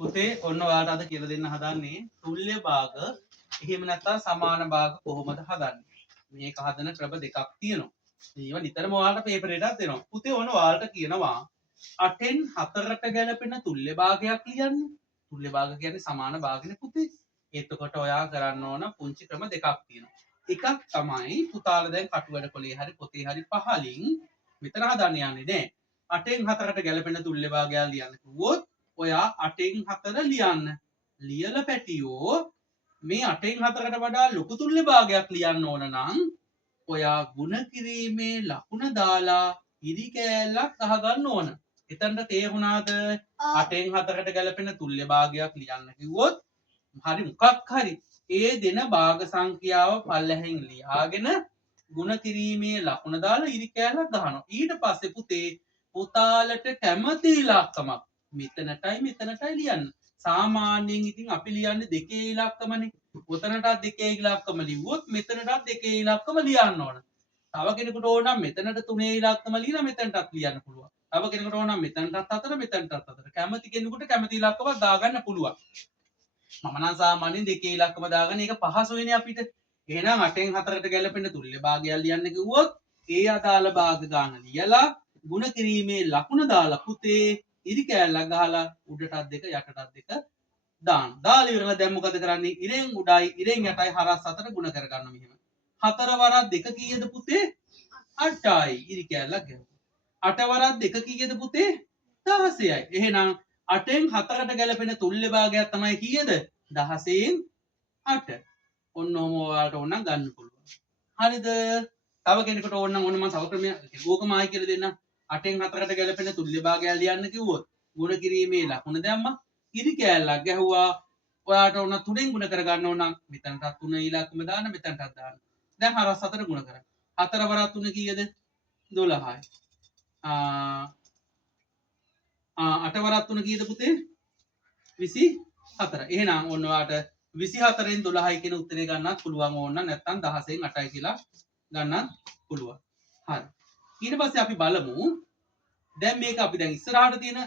පුතේ ඔන්න ඔයාලට අද කියලා දෙන්න හදන්නේ තුල්්‍ය භාග එහෙම නැත්නම් සමාන භාග කොහොමද හදන්නේ. මේක හදන ක්‍රම දෙකක් තියෙනවා. ඒවා නිතරම ඔයාලට පේපර් එකක් දෙනවා. පුතේ ඔන්න ඔයාලට කියනවා 8න් 4ට ගැලපෙන තුල්්‍ය භාගයක් ලියන්න. තුල්්‍ය භාග කියන්නේ සමාන භාගනේ පුතේ. එතකොට ඔයා කරන්න ඕන පුංචි ක්‍රම දෙකක් තියෙනවා. එකක් තමයි පුතාලා දැන් කටුවැඩ කොලේ හරි පොතේ හරි පහලින් මෙතන හදන්න යන්නේ නෑ. 8න් 4ට ගැලපෙන තුල්්‍ය භාගයක් ලියන්න කිව්වොත් ඔයා 8න් 4 ලියන්න. ලියලා පැටියෝ මේ 8න් 4කට වඩා ලොකු තුල්්‍ය භාගයක් ලියන්න ඕන නම් ඔයා ಗುಣ කිරීමේ ලකුණ දාලා ඉරි කෑල්ලක් අහගන්න ඕන. එතනට තේරුණාද? 8න් 4කට ගැලපෙන තුල්්‍ය භාගයක් ලියන්න කිව්වොත් හරි මොකක් හරි ඒ දෙන භාග සංඛ්‍යාව පල්ලෙහින් ලියාගෙන ಗುಣ කිරීමේ ලකුණ දාලා ඉරි කෑල්ලක් ගහනවා. ඊට පස්සේ පුතේ පුතාලට කැමති ඉලක්කමක් මෙතනටයි ලියන්න. සාමාන්‍යයෙන් ඉතින් අපි ලියන්නේ දෙකේ ඉලක්කමනේ. උතනටත් දෙකේ ඉලක්කම ලිව්වොත් මෙතනටත් දෙකේ ඉලක්කම ලියන්න ඕන. තව කෙනෙකුට ඕන නම් මෙතනට තුනේ ඉලක්කම ලියලා මෙතනටත් ලියන්න පුළුවන්. තව කෙනෙකුට ඕන නම් මෙතනටත් හතර මෙතනටත් හතර. කැමති කෙනෙකුට කැමති ඉලක්කමක් දාගන්න පුළුවන්. මම නම් සාමාන්‍යයෙන් දෙකේ ඉලක්කම දාගන්න ඒක පහසුයිනේ අපිට. එහෙනම් 8න් 4ට ගැලපෙන තුල්්‍ය භාගයක් ලියන්න කිව්වොත් ඒ අදාළ භාග ගන්න ලියලා ಗುಣ කිරීමේ ලකුණ දාලා පුතේ ඉරි කෑල්ලක් ගහලා උඩටත් දෙක යටටත් දෙක දාන්න. දාලා ඉවරලා දැන් මොකද කරන්නේ? ඉරෙන් උඩයි ඉරෙන් යටයි හරස් අතර ಗುಣ කරගන්න මෙහෙම. 4 වරක් 2 කීයද පුතේ? 8යි. ඉරි කෑල්ලක් ගහනවා. 8 වරක් 2 කීයද පුතේ? 16යි. එහෙනම් 8න් 4ට ගැලපෙන තුල්්‍ය භාගයක් තමයි කීයද? 16න් 8. ඔන්න ඔහම ඔයාලට ඕන නම් ගන්න පුළුවන්. හරිද? තව කෙනෙකුට ඕන නම් ඔන්න මම තව ක්‍රමයක් ඕකම ආයි කියලා දෙන්නම්. 8න් 4ට ගැලපෙන තුල්්‍ය භාගයක් ලියන්න කිව්වොත් ගුණ කිරීමේ ලකුණ දැම්මා. ඉරි කෑල්ලක් ගැහුවා. ඔයාට ඕන 3ෙන් ගුණ කරගන්න ඕන නම් මෙතනටත් 3 ඉලක්කම දාන්න මෙතනටත් දාන්න. දැන් හරස් 4 ගුණ කරා. 4 වරක් 3 කීයද? 12යි. 8 වරක් 3 කීයද පුතේ? 24. එහෙනම් ඔන්න ඔයාට 24න් 12යි කියන උත්තරේ ගන්නත් පුළුවන් ඕන නැත්නම් 16න් 8යි කියලා ගන්නත් පුළුවන්. හරි. ඊට පස්සේ අපි බලමු දැන් මේක අපි දැන් ඉස්සරහට තියෙන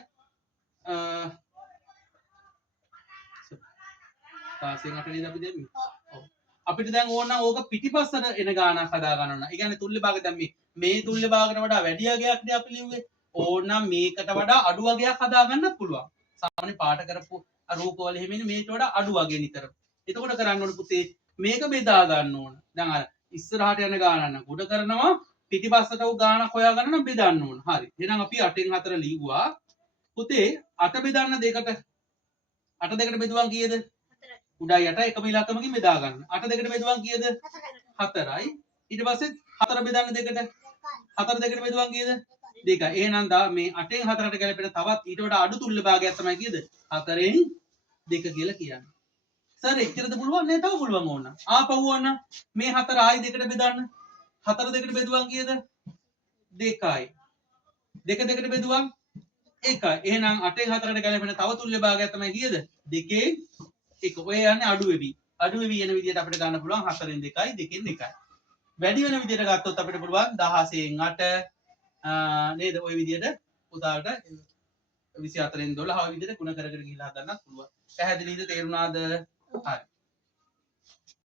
16න් 8 නේද අපි දෙන්නේ. ඔව්. අපිට දැන් ඕන නම් ඕක පිටිපස්සට එන ගානක් හදා ගන්න ඕන. ඒ කියන්නේ තුල්්‍ය භාග දැන් මේ තුල්්‍ය භාගකට වඩා වැඩි අගයක් නේ අපි ලිව්වේ. ඕන නම් මේකට වඩා අඩු අගයක් හදා ගන්නත් පුළුවන්. සාමාන්‍ය පාට කරපු රූපවල එහෙම ඉන්නේ මේකට වඩා අඩු අගය නිතර. එතකොට කරන්න ඕන පුතේ මේක බෙදා ගන්න ඕන. දැන් අර ඉස්සරහට යන ගාන නම් උඩ කරනවා පිටිපස්සට උ ගානක් හොයාගන්න නම් බෙදන්න ඕන. හරි. එහෙනම් අපි 8න් 4 ලිව්වා. පුතේ 8 බෙදන්න දෙකට 8 දෙකට බෙදුවම කීයද? උඩයි යටයි එකම ඉලක්කමකින් බෙදා ගන්න. 8 දෙකට බෙදුවම කීයද? 4යි. ඊට පස්සේ 4 බෙදන්න දෙකට 4 දෙකට බෙදුවම කීයද? 2යි. එහෙනම් මේ 8න් 4ට ගැලපෙන තවත් ඊට වඩා අඩු තුල්්‍ය භාගයක් තමයි කීයද? 4න් 2 කියලා කියන්නේ. සර් එච්චරද පුළුවන් නෑ තව පුළුවන් ඕන. ආපහු ඕන මේ 4 ආයි දෙකට බෙදන්න. 4 දෙකට බෙදුවම කීයද? 2යි. 2 දෙකට බෙදුවම 1යි. එහෙනම් 8න් 4ට ගැලපෙන තව තුල්්‍ය භාගයක් තමයි කීයද? 2න් 1. ඔය යන්නේ අඩු වෙවි. අඩු වෙවි යන විදිහට අපිට ගන්න පුළුවන් 4න් 2යි 2න් 1යි. වැඩි වෙන විදිහට ගත්තොත් අපිට පුළුවන් 16න් 8 නේද? ওই විදිහට උදාහරණට 24න් 12 ඔය විදිහට ගුණ කරගෙන ගිහිල්ලා හදන්නත් පුළුවන්. පැහැදිලිද? තේරුණාද? හරි.